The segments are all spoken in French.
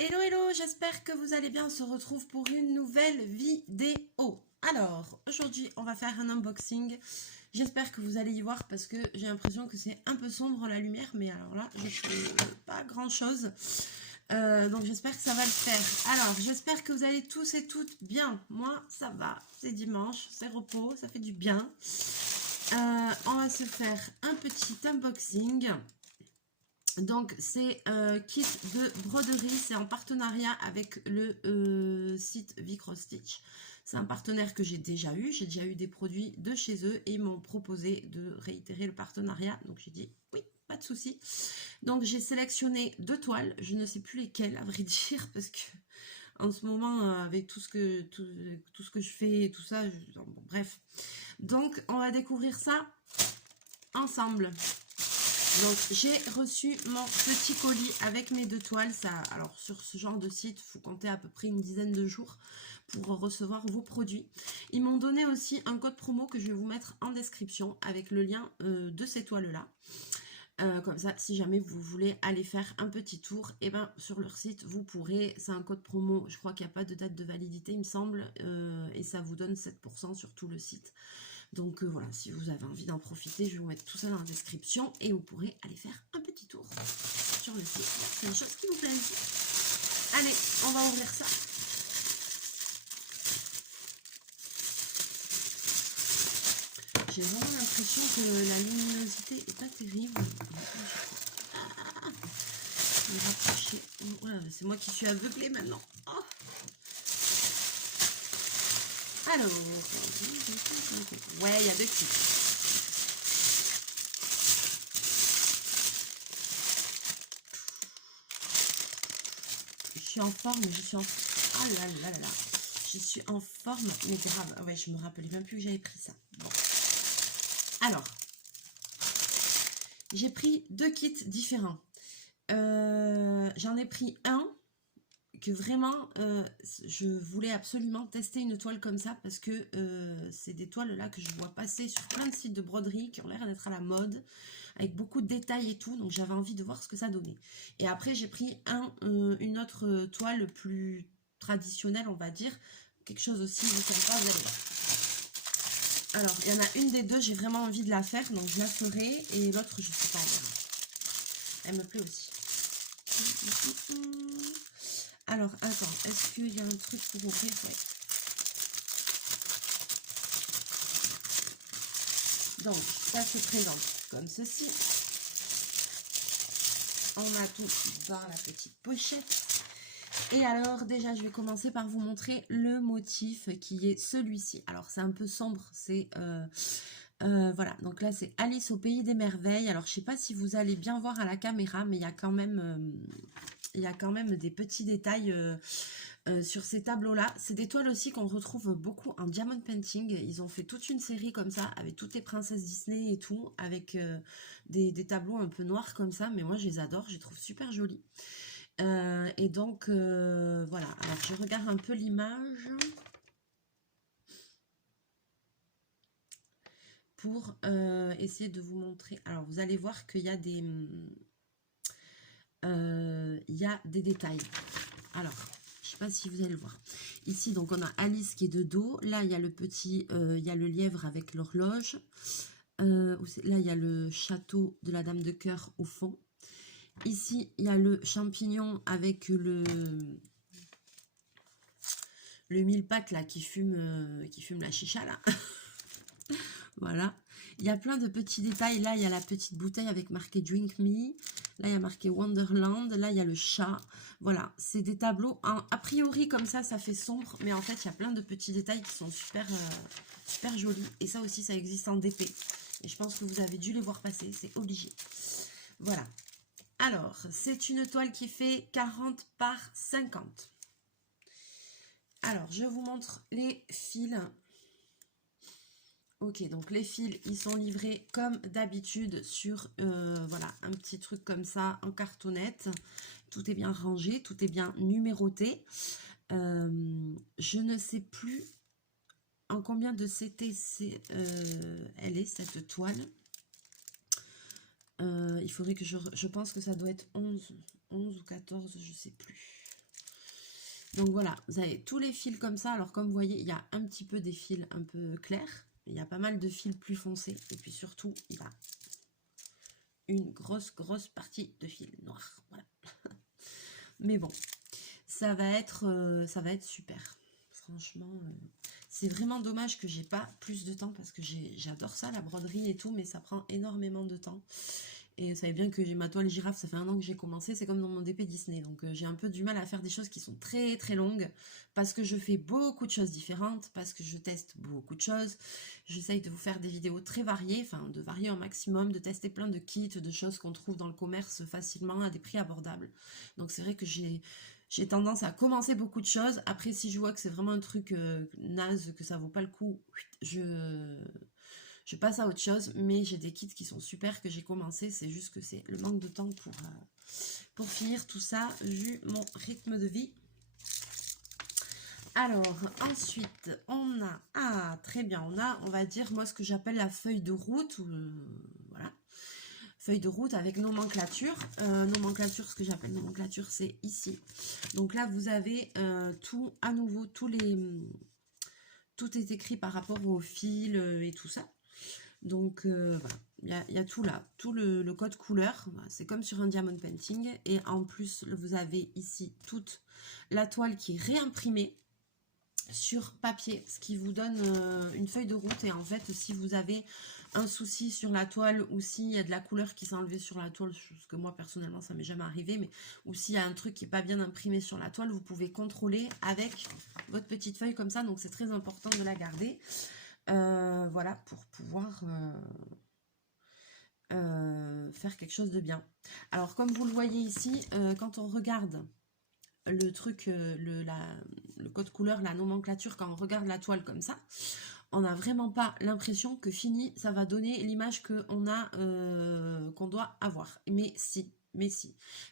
Hello hello, j'espère que vous allez bien, on se retrouve pour une nouvelle vidéo. Alors, aujourd'hui on va faire un unboxing, j'espère que vous allez y voir parce que j'ai l'impression que c'est un peu sombre la lumière, mais alors là je fais pas grand chose, donc j'espère que ça va le faire. Alors j'espère que vous allez tous et toutes bien, moi ça va, c'est dimanche, c'est repos, ça fait du bien. On va se faire un petit unboxing. Donc c'est kit de broderie, c'est en partenariat avec le site Vicross Stitch. C'est un partenaire que j'ai déjà eu des produits de chez eux et ils m'ont proposé de réitérer le partenariat. Donc j'ai dit oui, pas de souci. Donc j'ai sélectionné 2 toiles, je ne sais plus lesquelles à vrai dire parce que en ce moment avec tout ce que je fais et tout ça, bon, bref. Donc on va découvrir ça ensemble. Donc j'ai reçu mon petit colis avec mes 2 toiles. Ça, alors sur ce genre de site, il faut compter à peu près une dizaine de jours pour recevoir vos produits. Ils m'ont donné aussi un code promo que je vais vous mettre en description avec le lien de ces toiles-là. Comme ça, si jamais vous voulez aller faire un petit tour, et ben sur leur site, vous pourrez, c'est un code promo, je crois qu'il n'y a pas de date de validité, il me semble, et ça vous donne 7% sur tout le site. Donc voilà, si vous avez envie d'en profiter, je vais vous mettre tout ça dans la description et vous pourrez aller faire un petit tour sur le site. C'est une chose qui vous plaise. Allez, on va ouvrir ça. J'ai vraiment l'impression que la luminosité est pas terrible. Je vais me rapprocher. Voilà, c'est moi qui suis aveuglée maintenant. Oh. Alors, ouais, il y a 2 kits. Je suis en forme, je suis en... Ah là là là là. Je suis en forme, mais grave. Ah ouais, je me rappelais même plus que j'avais pris ça. Bon. Alors, j'ai pris 2 kits différents. J'en ai pris un que vraiment, je voulais absolument tester une toile comme ça parce que c'est des toiles là que je vois passer sur plein de sites de broderie qui ont l'air d'être à la mode, avec beaucoup de détails et tout, donc j'avais envie de voir ce que ça donnait. Et après j'ai pris une autre toile plus traditionnelle, on va dire, quelque chose aussi de sympa, vous allez voir. Alors il y en a une des deux, j'ai vraiment envie de la faire, donc je la ferai, et l'autre je sais pas, elle me plaît aussi. Alors attends, est-ce qu'il y a un truc pour ouvrir? Ouais. Donc ça se présente comme ceci. On a tout dans la petite pochette. Et alors déjà je vais commencer par vous montrer le motif qui est celui-ci. Alors c'est un peu sombre, c'est voilà, donc là c'est Alice au pays des merveilles. Alors je sais pas si vous allez bien voir à la caméra, mais il y a quand même des petits détails sur ces tableaux là. C'est des toiles aussi qu'on retrouve beaucoup en diamond painting. Ils ont fait toute une série comme ça avec toutes les princesses Disney et tout, avec des tableaux un peu noirs comme ça, mais moi je les adore, je les trouve super jolis. Et donc voilà, alors je regarde un peu l'image pour essayer de vous montrer. Alors vous allez voir qu'il y a des détails. Alors je sais pas si vous allez le voir. Ici donc on a Alice qui est de dos, là il y a le petit, il y a le lièvre avec l'horloge, là il y a le château de la dame de cœur au fond. Ici il y a le champignon avec le mille-pattes là qui fume la chicha là. Voilà, il y a plein de petits détails. Là il y a la petite bouteille avec marqué Drink Me, là il y a marqué Wonderland, là il y a le chat. Voilà, c'est des tableaux a priori comme ça fait sombre, mais en fait il y a plein de petits détails qui sont super super jolis, et ça aussi ça existe en DP et je pense que vous avez dû les voir passer, c'est obligé. Voilà, alors c'est une toile qui fait 40 par 50. Alors, je vous montre les fils. Ok, donc les fils, ils sont livrés comme d'habitude sur, voilà, un petit truc comme ça, en cartonnette. Tout est bien rangé, tout est bien numéroté. Je ne sais plus en combien de CT elle est, cette toile. Il faudrait que je pense que ça doit être 11 ou 14, je sais plus. Donc voilà, vous avez tous les fils comme ça. Alors comme vous voyez, il y a un petit peu des fils un peu clairs. Il y a pas mal de fils plus foncés. Et puis surtout, il y a une grosse partie de fils noirs. Voilà. Mais bon, ça va être super. Franchement, c'est vraiment dommage que j'ai pas plus de temps parce que j'adore ça, la broderie et tout, mais ça prend énormément de temps. Et vous savez bien que j'ai ma toile girafe, ça fait 1 an que j'ai commencé, c'est comme dans mon DP Disney. Donc j'ai un peu du mal à faire des choses qui sont très longues parce que je fais beaucoup de choses différentes, parce que je teste beaucoup de choses. J'essaye de vous faire des vidéos très variées, enfin de varier au maximum, de tester plein de kits, de choses qu'on trouve dans le commerce facilement à des prix abordables. Donc c'est vrai que j'ai tendance à commencer beaucoup de choses. Après, si je vois que c'est vraiment un truc naze, que ça vaut pas le coup, je passe à autre chose. Mais j'ai des kits qui sont super que j'ai commencé. C'est juste que c'est le manque de temps pour finir tout ça, vu mon rythme de vie. Alors, ensuite, on a... Ah, très bien, on va dire, moi, ce que j'appelle la feuille de route. Voilà. Feuille de route avec nomenclature. Nomenclature, ce que j'appelle nomenclature, c'est ici. Donc là, vous avez tout, à nouveau, tout est écrit par rapport au fil et tout ça. Donc voilà, il y a tout là, tout le code couleur. Voilà, c'est comme sur un diamond painting. Et en plus, vous avez ici toute la toile qui est réimprimée sur papier, ce qui vous donne une feuille de route. Et en fait, si vous avez un souci sur la toile ou s'il y a de la couleur qui s'est enlevée sur la toile, ce que moi personnellement ça m'est jamais arrivé, mais ou s'il y a un truc qui n'est pas bien imprimé sur la toile, vous pouvez contrôler avec votre petite feuille comme ça. Donc c'est très important de la garder, voilà, pour pouvoir faire quelque chose de bien. Alors comme vous le voyez ici, quand on regarde le truc, le code couleur, la nomenclature, quand on regarde la toile comme ça, on n'a vraiment pas l'impression que fini, ça va donner l'image qu'on a, qu'on doit avoir. Mais si.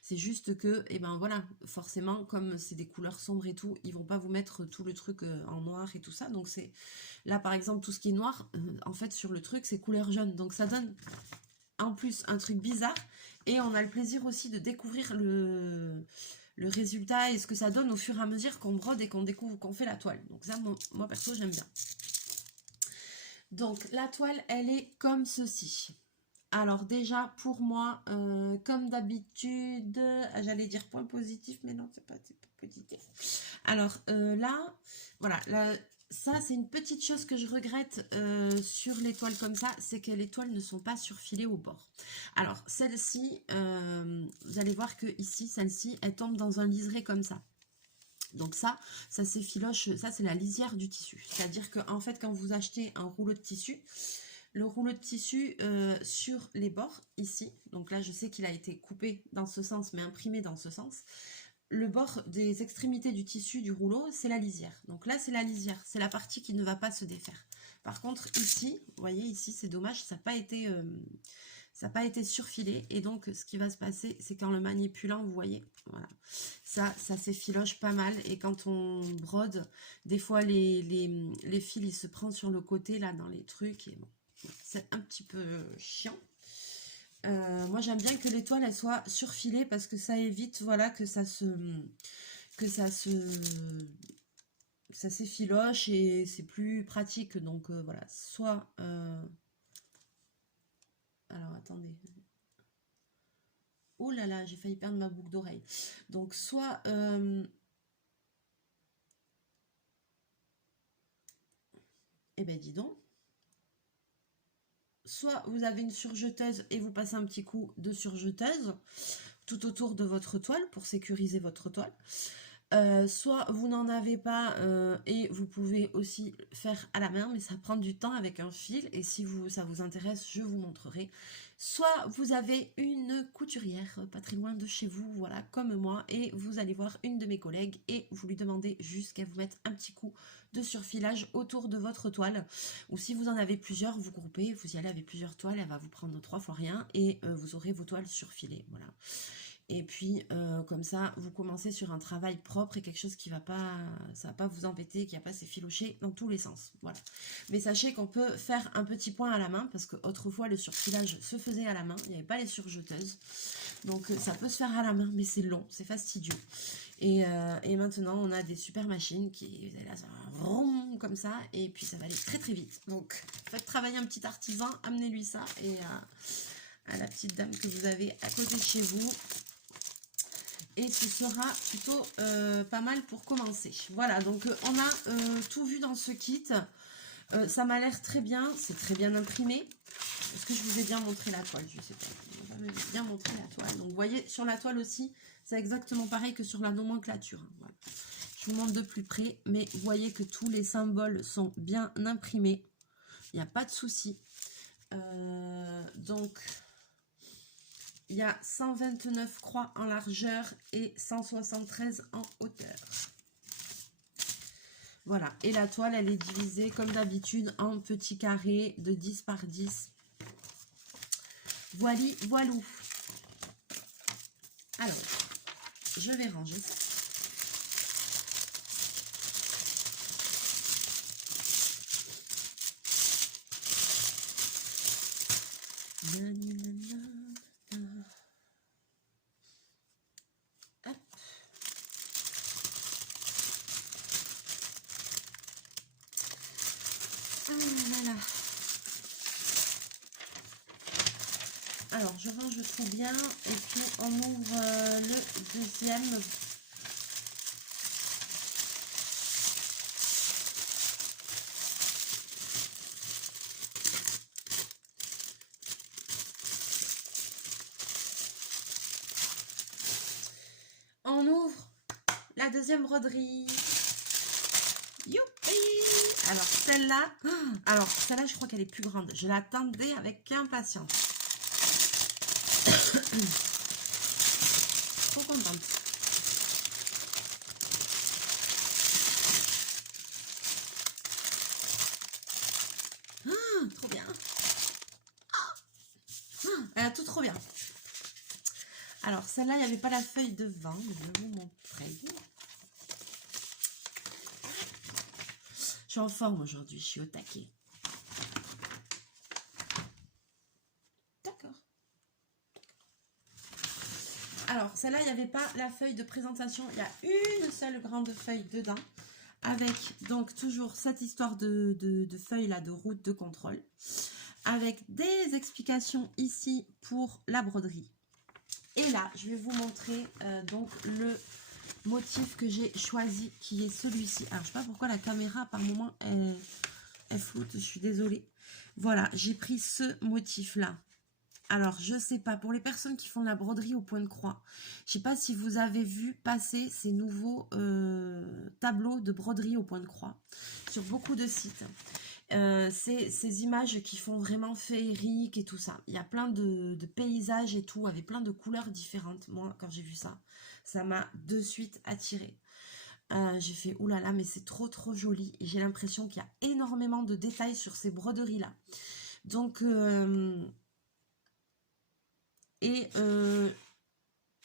C'est juste que, et ben voilà, forcément, comme c'est des couleurs sombres et tout, ils vont pas vous mettre tout le truc en noir et tout ça. Donc c'est là, par exemple, tout ce qui est noir, en fait, sur le truc, c'est couleur jaune. Donc ça donne en plus un truc bizarre. Et on a le plaisir aussi de découvrir le résultat et ce que ça donne au fur et à mesure qu'on brode et qu'on découvre, qu'on fait la toile. Donc ça, moi perso, j'aime bien. Donc la toile, elle est comme ceci. Alors déjà, pour moi, comme d'habitude, j'allais dire point positif, mais non, c'est pas positif. Alors là, voilà, ça c'est une petite chose que je regrette sur les toiles comme ça, c'est que les toiles ne sont pas surfilées au bord. Alors celle-ci, vous allez voir que ici, celle-ci, elle tombe dans un liseré comme ça. Donc ça s'effiloche, ça c'est la lisière du tissu. C'est-à-dire que en fait, quand vous achetez un rouleau de tissu, le rouleau de tissu sur les bords, ici, donc là je sais qu'il a été coupé dans ce sens, mais imprimé dans ce sens, le bord des extrémités du tissu du rouleau, c'est la lisière. Donc là c'est la lisière, c'est la partie qui ne va pas se défaire. Par contre ici, vous voyez ici c'est dommage, ça n'a pas été surfilé, et donc ce qui va se passer, c'est qu'en le manipulant, vous voyez, voilà, ça s'effiloche pas mal, et quand on brode, des fois les fils ils se prennent sur le côté là dans les trucs, et bon, c'est un petit peu chiant. Moi j'aime bien que les toiles elles soient surfilées parce que ça évite, voilà, que ça s'effiloche et c'est plus pratique. Donc voilà, soit alors attendez, oh là là, j'ai failli perdre ma boucle d'oreille. Donc soit eh ben dis donc, soit vous avez une surjeteuse et vous passez un petit coup de surjeteuse tout autour de votre toile pour sécuriser votre toile. Soit vous n'en avez pas et vous pouvez aussi faire à la main, mais ça prend du temps avec un fil, et si ça vous intéresse, je vous montrerai. Soit vous avez une couturière pas très loin de chez vous, voilà, comme moi, et vous allez voir une de mes collègues et vous lui demandez juste qu'elle vous mette un petit coup de surfilage autour de votre toile. Ou si vous en avez plusieurs, vous groupez, vous y allez avec plusieurs toiles, elle va vous prendre 3 fois rien et vous aurez vos toiles surfilées, voilà. Et puis, comme ça, vous commencez sur un travail propre et quelque chose qui va pas, ça va pas vous embêter, qui va pas s'effilocher dans tous les sens. Voilà. Mais sachez qu'on peut faire un petit point à la main, parce qu'autrefois, le surfilage se faisait à la main. Il n'y avait pas les surjeteuses. Donc, ça peut se faire à la main, mais c'est long, c'est fastidieux. Et maintenant, on a des super machines qui, vous allez là, ça va vroom, comme ça, et puis ça va aller très très vite. Donc, faites travailler un petit artisan, amenez-lui ça, et à la petite dame que vous avez à côté de chez vous. Et ce sera plutôt pas mal pour commencer. Voilà, donc on a tout vu dans ce kit. Ça m'a l'air très bien, c'est très bien imprimé. Est-ce que je vous ai bien montré la toile? Je sais pas. Je vous ai bien montré la toile. Donc vous voyez, sur la toile aussi, c'est exactement pareil que sur la nomenclature. Voilà. Je vous montre de plus près, mais vous voyez que tous les symboles sont bien imprimés. Il n'y a pas de souci. Donc, il y a 129 croix en largeur et 173 en hauteur. Voilà, et la toile, elle est divisée comme d'habitude en petits carrés de 10 par 10. Voili, voilou. Alors, je vais ranger ça. Hop. Ah là là. Alors, je range tout bien et puis on ouvre le deuxième. On ouvre la deuxième broderie. Youpi! Alors celle-là, je crois qu'elle est plus grande. Je l'attendais avec impatience. Trop contente. Trop bien. Elle a tout trop bien. Alors celle-là, il n'y avait pas la feuille devant. Je vais vous montrer. Je suis en forme aujourd'hui, je suis au taquet. D'accord. Alors, celle-là, il n'y avait pas la feuille de présentation. Il y a une seule grande feuille dedans. Avec, donc, toujours cette histoire de feuille là, de route de contrôle. Avec des explications ici pour la broderie. Et là, je vais vous montrer donc le motif que j'ai choisi, qui est celui-ci. Alors, je ne sais pas pourquoi la caméra, par moment, elle floute. Je suis désolée. Voilà, j'ai pris ce motif-là. Alors, je sais pas, pour les personnes qui font de la broderie au point de croix, je sais pas si vous avez vu passer ces nouveaux tableaux de broderie au point de croix sur beaucoup de sites. Ces images qui font vraiment féerique et tout ça. Il y a plein de paysages et tout, avec plein de couleurs différentes. Moi, quand j'ai vu ça, ça m'a de suite attirée. J'ai fait oulala, mais c'est trop joli. Et j'ai l'impression qu'il y a énormément de détails sur ces broderies-là. Donc...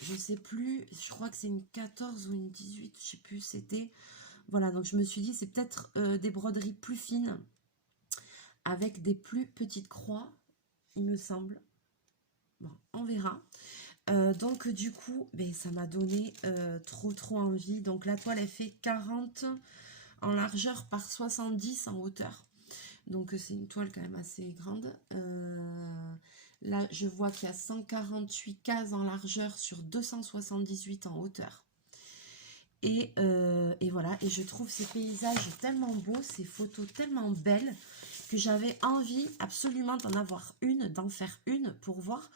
je sais plus, je crois que c'est une 14 ou une 18, je sais plus, c'était... Voilà, donc je me suis dit, c'est peut-être des broderies plus fines, avec des plus petites croix, il me semble. Bon, on verra. Donc du coup, ben, ça m'a donné trop envie. Donc la toile, elle fait 40 en largeur par 70 en hauteur. Donc c'est une toile quand même assez grande. Là, je vois qu'il y a 148 cases en largeur sur 278 en hauteur. Et voilà, et je trouve ces paysages tellement beaux, ces photos tellement belles, que j'avais envie absolument d'en avoir une, d'en faire une, pour voir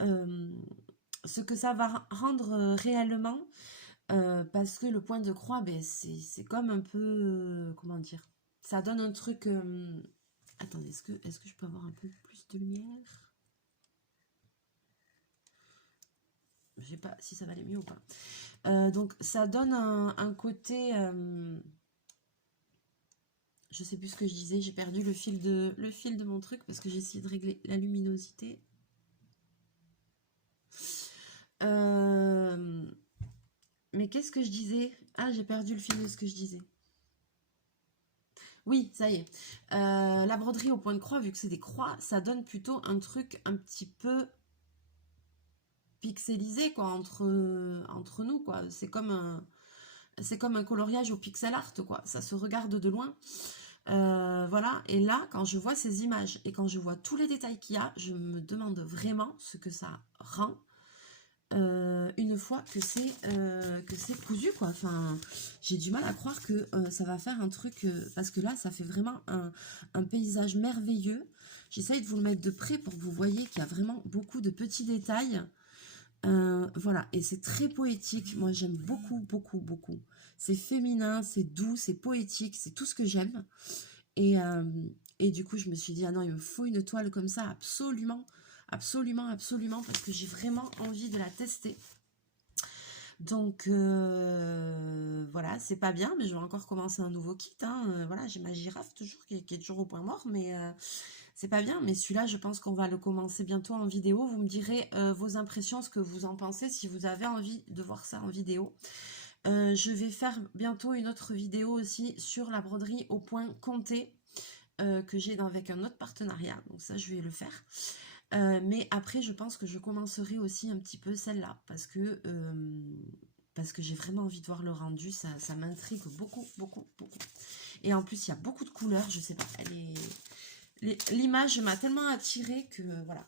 ce que ça va rendre réellement. Parce que le point de croix, ben, c'est comme un peu... comment dire? Ça donne un truc... Attendez, est-ce que je peux avoir un peu plus de lumière? Je sais pas si ça va aller mieux ou pas. Donc ça donne un côté... je sais plus ce que je disais, j'ai perdu le fil de mon truc parce que j'ai essayé de régler la luminosité. Mais qu'est-ce que je disais? Ah, j'ai perdu le fil de ce que je disais. Oui, ça y est. La broderie au point de croix, vu que c'est des croix, ça donne plutôt un truc un petit peu pixelisé, quoi, entre nous, quoi. C'est comme un coloriage au pixel art, quoi. Ça se regarde de loin. Voilà. Et là, quand je vois ces images et quand je vois tous les détails qu'il y a, je me demande vraiment ce que ça rend une fois que c'est cousu, quoi. Enfin, j'ai du mal à croire que ça va faire un truc, parce que là, ça fait vraiment un paysage merveilleux. J'essaye de vous le mettre de près pour que vous voyez qu'il y a vraiment beaucoup de petits détails. Voilà, et c'est très poétique. Moi, j'aime beaucoup, beaucoup, beaucoup. C'est féminin, c'est doux, c'est poétique, c'est tout ce que j'aime. Et, euh, et du coup, je me suis dit, ah non, il me faut une toile comme ça, absolument, absolument, absolument, parce que j'ai vraiment envie de la tester. Donc, voilà, c'est pas bien, mais je vais encore commencer un nouveau kit, hein. Voilà, j'ai ma girafe toujours, qui est toujours au point mort, mais c'est pas bien. Mais celui-là, je pense qu'on va le commencer bientôt en vidéo. Vous me direz vos impressions, ce que vous en pensez, si vous avez envie de voir ça en vidéo. Je vais faire bientôt une autre vidéo aussi sur la broderie au point compté que j'ai avec un autre partenariat. Donc ça, je vais le faire. Mais après, je pense que je commencerai aussi un petit peu celle-là parce que j'ai vraiment envie de voir le rendu. Ça m'intrigue beaucoup, beaucoup, beaucoup. Et en plus, il y a beaucoup de couleurs. Je sais pas, l'image m'a tellement attirée que voilà.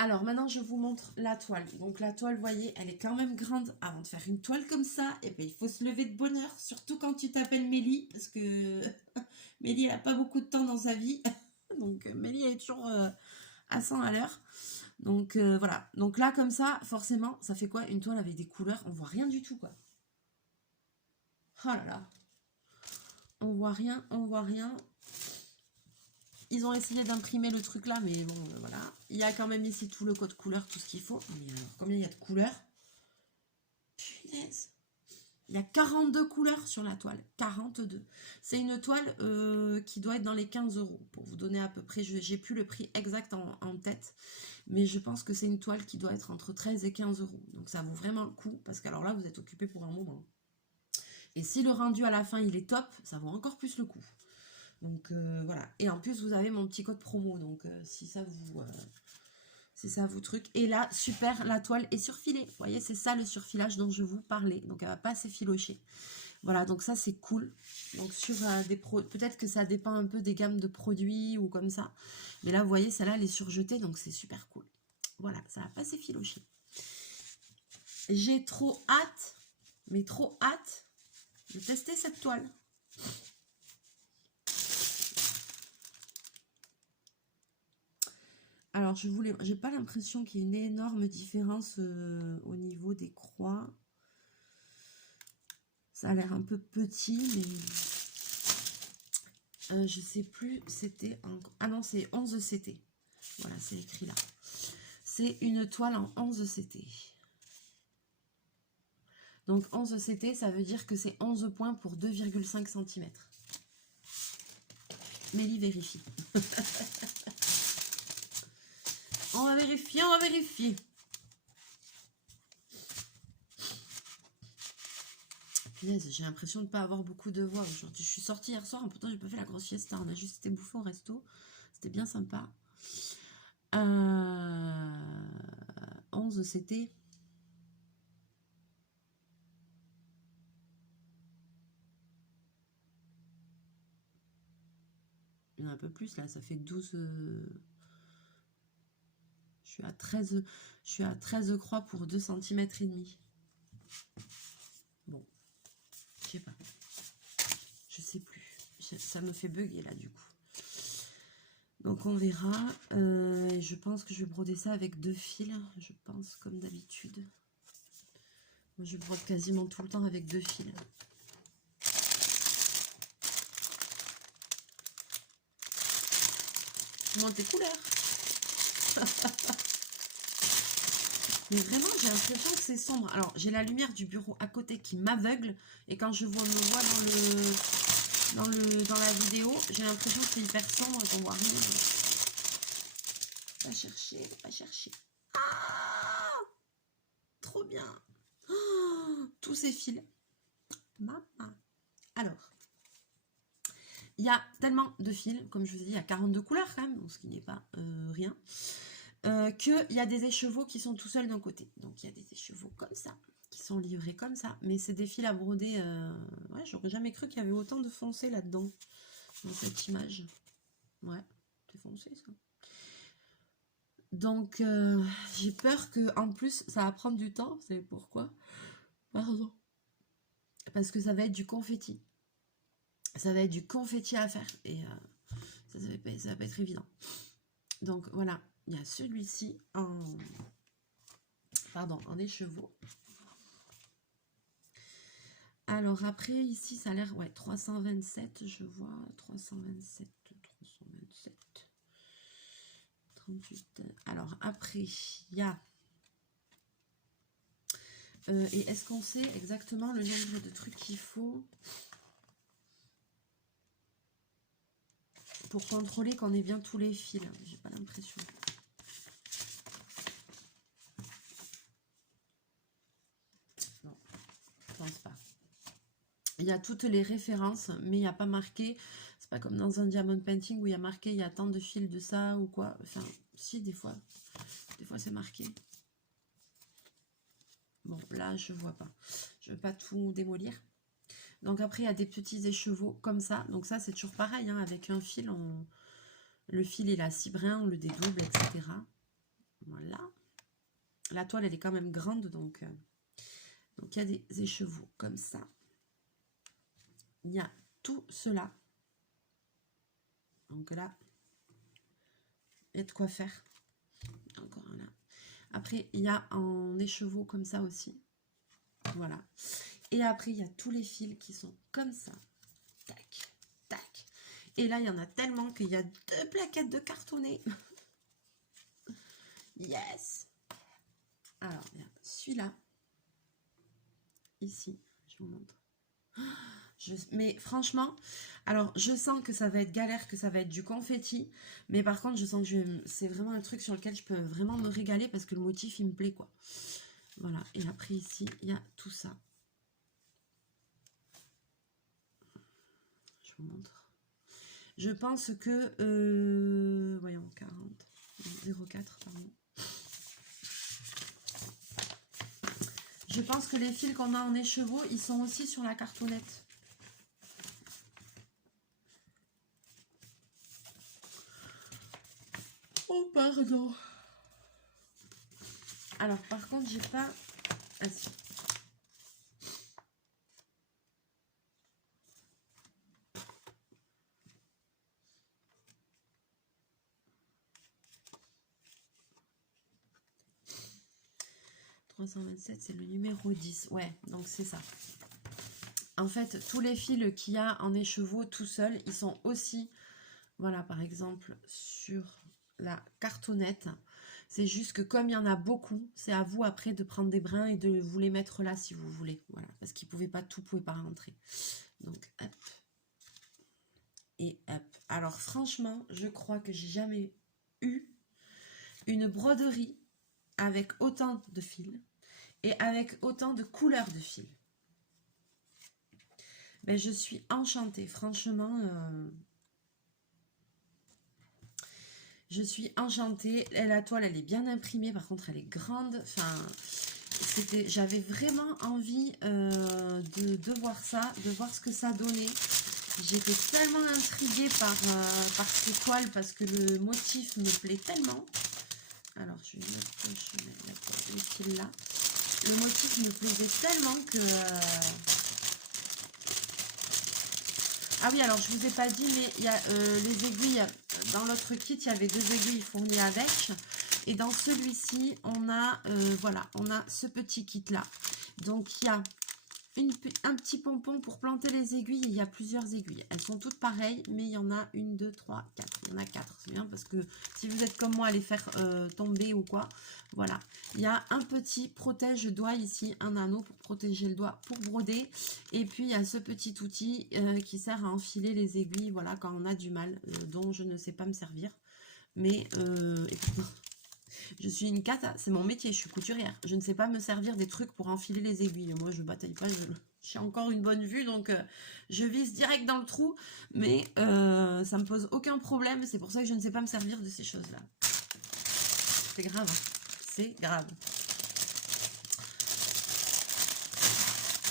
Alors maintenant, je vous montre la toile. Donc la toile, vous voyez, elle est quand même grande. Avant de faire une toile comme ça, et ben, il faut se lever de bonne heure, surtout quand tu t'appelles Mélie, parce que Mélie n'a pas beaucoup de temps dans sa vie. Donc Mélie est toujours à 100 à l'heure. Donc voilà. Donc là, comme ça, forcément, ça fait quoi? Une toile avec des couleurs, on voit rien du tout, quoi. Oh là là. On voit rien, on voit rien. Ils ont essayé d'imprimer le truc là, mais bon, voilà. Il y a quand même ici tout le code couleur, tout ce qu'il faut. Mais alors, combien il y a de couleurs? Punaise. Il y a 42 couleurs sur la toile. 42. C'est une toile qui doit être dans les 15 €. Pour vous donner à peu près, j'ai plus le prix exact en tête. Mais je pense que c'est une toile qui doit être entre 13 et 15 €. Donc ça vaut vraiment le coup. Parce qu'alors là, vous êtes occupé pour un moment. Et si le rendu à la fin, il est top, ça vaut encore plus le coup. Donc voilà. Et en plus, vous avez mon petit code promo. Donc si ça vous truc. Et là, super, la toile est surfilée. Vous voyez, c'est ça le surfilage dont je vous parlais. Donc elle va pas s'effilocher. Voilà, donc ça c'est cool. Donc sur peut-être que ça dépend un peu des gammes de produits ou comme ça. Mais là, vous voyez, celle-là, elle est surjetée. Donc c'est super cool. Voilà, ça va pas s'effilocher. J'ai trop hâte, mais trop hâte de tester cette toile. Alors, j'ai pas l'impression qu'il y ait une énorme différence au niveau des croix. Ça a l'air un peu petit, mais je sais plus, c'était en... Ah non, c'est 11 CT. Voilà, c'est écrit là. C'est une toile en 11 CT. Donc 11 CT, ça veut dire que c'est 11 points pour 2,5 cm. Mélie vérifie. On va vérifier, on va vérifier. Punaise, j'ai l'impression de ne pas avoir beaucoup de voix aujourd'hui. Je suis sortie hier soir, pourtant j'ai pas fait la grosse fiesta. On a juste été bouffé au resto. C'était bien sympa. 11, c'était... Il y en a un peu plus là, ça fait 12... Je suis à 13 croix pour 2 cm et demi. Bon, je sais pas. Je sais plus. Ça me fait bugger là du coup. Donc on verra. Je pense que je vais broder ça avec 2 fils. Je pense comme d'habitude. Moi je brode quasiment tout le temps avec 2 fils. Monte tes couleurs. Mais vraiment, j'ai l'impression que c'est sombre. Alors, j'ai la lumière du bureau à côté qui m'aveugle. Et quand je me vois dans la vidéo, j'ai l'impression que c'est hyper sombre et qu'on voit rien. Pas chercher, pas chercher. Ah! trop bien. Oh, tous ces fils. Maman. Alors, il y a tellement de fils, comme je vous ai dit, il y a 42 couleurs quand même, ce qui n'est pas rien, qu'il y a des écheveaux qui sont tout seuls d'un côté. Donc il y a des écheveaux comme ça, qui sont livrés comme ça, mais c'est des fils à broder. Ouais, j'aurais jamais cru qu'il y avait autant de foncé là-dedans, dans cette image. Ouais, c'est foncé ça. Donc j'ai peur que en plus ça va prendre du temps. Vous savez pourquoi? Pardon. Parce que ça va être du confetti. Ça va être du confetti à faire et ça va pas être évident. Donc voilà, il y a celui-ci en écheveau. Alors après ici ça a l'air 327, je vois 327 38. Alors après il y a et est-ce qu'on sait exactement le nombre de trucs qu'il faut pour contrôler qu'on ait bien tous les fils? J'ai pas l'impression. Non, je pense pas. Il y a toutes les références, mais il n'y a pas marqué. C'est pas comme dans un diamond painting où il y a marqué il y a tant de fils de ça ou quoi. Enfin, si, des fois c'est marqué. Bon, là, je vois pas. Je veux pas tout démolir. Donc après, il y a des petits écheveaux comme ça. Donc ça, c'est toujours pareil. Hein, avec un fil, le fil, il a 6 brins, on le dédouble, etc. Voilà. La toile, elle est quand même grande. Donc il y a des écheveaux comme ça. Il y a tout cela. Donc là, il y a de quoi faire. Encore un là. Après, il y a en écheveau comme ça aussi. Voilà. Et après, il y a tous les fils qui sont comme ça. Tac, tac. Et là, il y en a tellement qu'il y a 2 plaquettes de cartonné. Yes. Alors, il y a celui-là. Ici, je vous montre. Mais franchement, alors je sens que ça va être galère, que ça va être du confetti. Mais par contre, je sens que c'est vraiment un truc sur lequel je peux vraiment me régaler parce que le motif, il me plaît, quoi. Voilà. Et après, ici, il y a tout ça. Je vous montre. Je pense que... voyons, 40. 0,4, pardon. Je pense que les fils qu'on a en écheveau, ils sont aussi sur la cartonnette. Oh, pardon. Alors, par contre, j'ai pas... Ah, si. C'est le numéro 10. Ouais, donc c'est ça. En fait, tous les fils qu'il y a en écheveau tout seul, ils sont aussi, voilà, par exemple, sur la cartonnette. C'est juste que comme il y en a beaucoup, c'est à vous après de prendre des brins et de vous les mettre là si vous voulez. Voilà, parce qu'ils ne pouvaient pas tout, pouvait pas rentrer. Donc, hop. Et hop. Alors, franchement, je crois que j'ai jamais eu une broderie avec autant de fils et avec autant de couleurs de fils. Ben, je suis enchantée, franchement. Je suis enchantée. La toile, elle est bien imprimée. Par contre, elle est grande. Enfin, j'avais vraiment envie de voir ça, de voir ce que ça donnait. J'étais tellement intriguée par ces toiles parce que le motif me plaît tellement. Alors, je vais mettre le fil là. Le motif me plaisait tellement que... Ah oui, alors je vous ai pas dit, mais il y a les aiguilles. Dans l'autre kit, il y avait 2 aiguilles fournies avec. Et dans celui-ci, on a, voilà, on a ce petit kit-là. Donc, il y a un petit pompon pour planter les aiguilles. Il y a plusieurs aiguilles. Elles sont toutes pareilles, mais il y en a 1, 2, 3, 4. Il y en a 4. C'est bien parce que si vous êtes comme moi à les faire tomber ou quoi, voilà. Il y a un petit protège-doigt ici, un anneau pour protéger le doigt pour broder. Et puis, il y a ce petit outil qui sert à enfiler les aiguilles, voilà, quand on a du mal, dont je ne sais pas me servir. Mais, et pourtant, Je suis une cata, c'est mon métier, je suis couturière. Je ne sais pas me servir des trucs pour enfiler les aiguilles. Moi, je bataille pas, j'ai encore une bonne vue, donc je vise direct dans le trou. Mais ça me pose aucun problème, c'est pour ça que je ne sais pas me servir de ces choses-là. C'est grave, hein. C'est grave.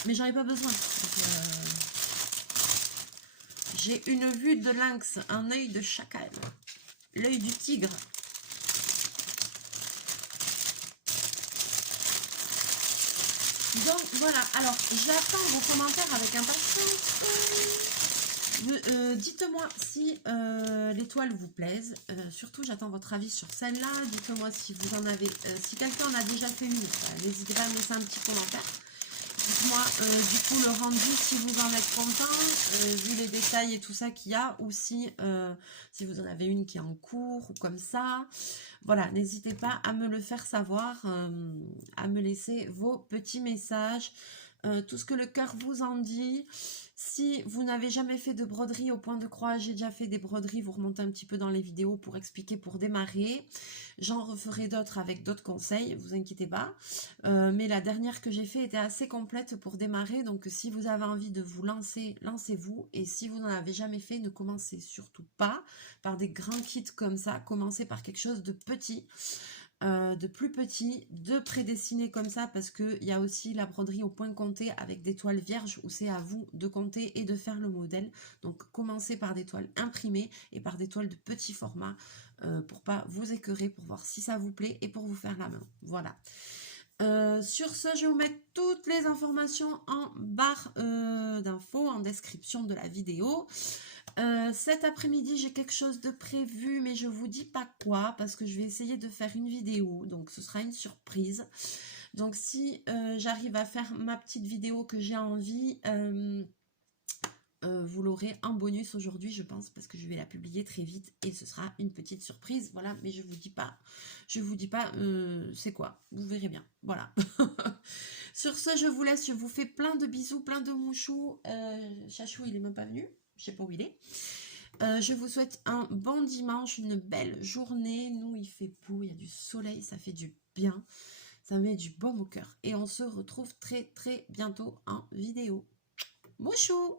Mais j'en ai pas besoin. J'ai une vue de lynx, un œil de chacal, l'œil du tigre. Donc voilà, alors j'attends vos commentaires avec impatience. Dites-moi si les toiles vous plaisent. Surtout, j'attends votre avis sur celle-là. Dites-moi si vous en avez, si quelqu'un en a déjà fait une, n'hésitez pas à me laisser un petit commentaire. Dites-moi du coup le rendu, si vous en êtes content, vu les détails et tout ça qu'il y a, ou si vous en avez une qui est en cours ou comme ça. Voilà, n'hésitez pas à me le faire savoir, à me laisser vos petits messages, tout ce que le cœur vous en dit. Si vous n'avez jamais fait de broderie au point de croix, j'ai déjà fait des broderies, vous remontez un petit peu dans les vidéos pour expliquer, pour démarrer. J'en referai d'autres avec d'autres conseils, vous inquiétez pas. Mais la dernière que j'ai fait était assez complète pour démarrer, donc si vous avez envie de vous lancer, lancez-vous. Et si vous n'en avez jamais fait, ne commencez surtout pas par des grands kits comme ça, commencez par quelque chose de petit. De plus petit, de prédessiné comme ça, parce qu'il y a aussi la broderie au point compté avec des toiles vierges où c'est à vous de compter et de faire le modèle. Donc commencez par des toiles imprimées et par des toiles de petit format pour pas vous écœurer, pour voir si ça vous plaît et pour vous faire la main. Voilà. Sur ce, je vais vous mettre toutes les informations en barre d'infos, en description de la vidéo. Cet après-midi, j'ai quelque chose de prévu, mais je vous dis pas quoi, parce que je vais essayer de faire une vidéo, donc ce sera une surprise. Donc si j'arrive à faire ma petite vidéo que j'ai envie, vous l'aurez en bonus aujourd'hui, je pense, parce que je vais la publier très vite et ce sera une petite surprise. Voilà, mais je vous dis pas c'est quoi, vous verrez bien. Voilà. Sur ce, je vous laisse, je vous fais plein de bisous, plein de mouchous. Chachou, il est même pas venu, je sais pas où il est. Je vous souhaite un bon dimanche, une belle journée. Nous, il fait beau, il y a du soleil, ça fait du bien. Ça met du baume au cœur. Et on se retrouve très très bientôt en vidéo. Mouchou!